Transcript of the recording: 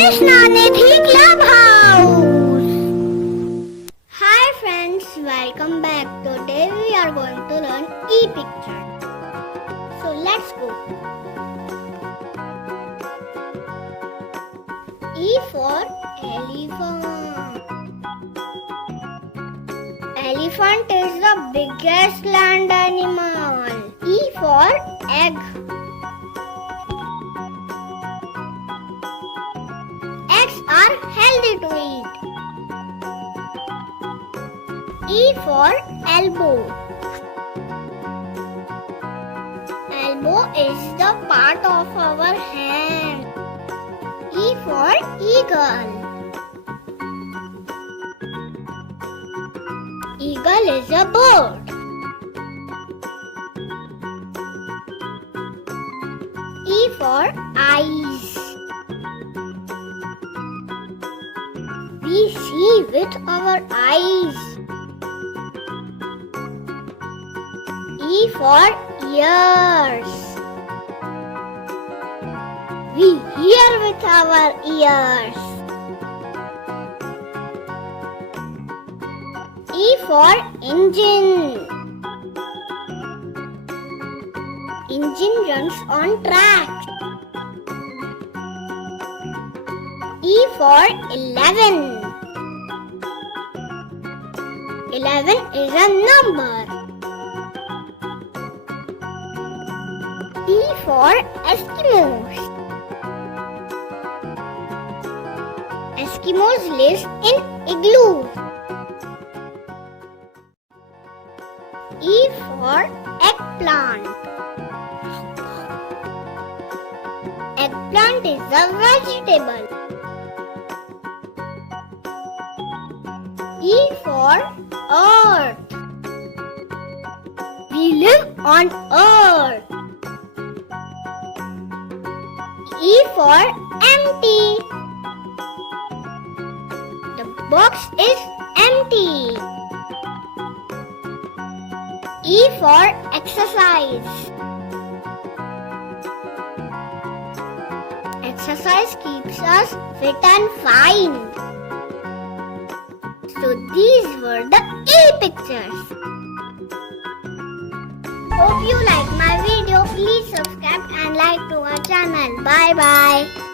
Krishna Nidhi Clubhouse. Hi friends, welcome back. Today we are going to learn E-picture. So let's go. E for elephant. Elephant is the biggest land animal. E for egg. Eggs are healthy to eat. E for elbow. Elbow is the part of our hand. E for eagle. Eagle is a bird. E for eyes. We see with our eyes. E for ears. We hear with our ears. E for engine. Engine runs on tracks. E for 11. 11 is a number. E for Eskimos. Eskimos live in igloos. E for eggplant. Eggplant is a vegetable. E for earth. We live on earth. E for empty. The box is empty. E for exercise. Exercise keeps us fit and fine. So these were the E-pictures. Hope you like my video. Please subscribe and like to our channel. Bye bye.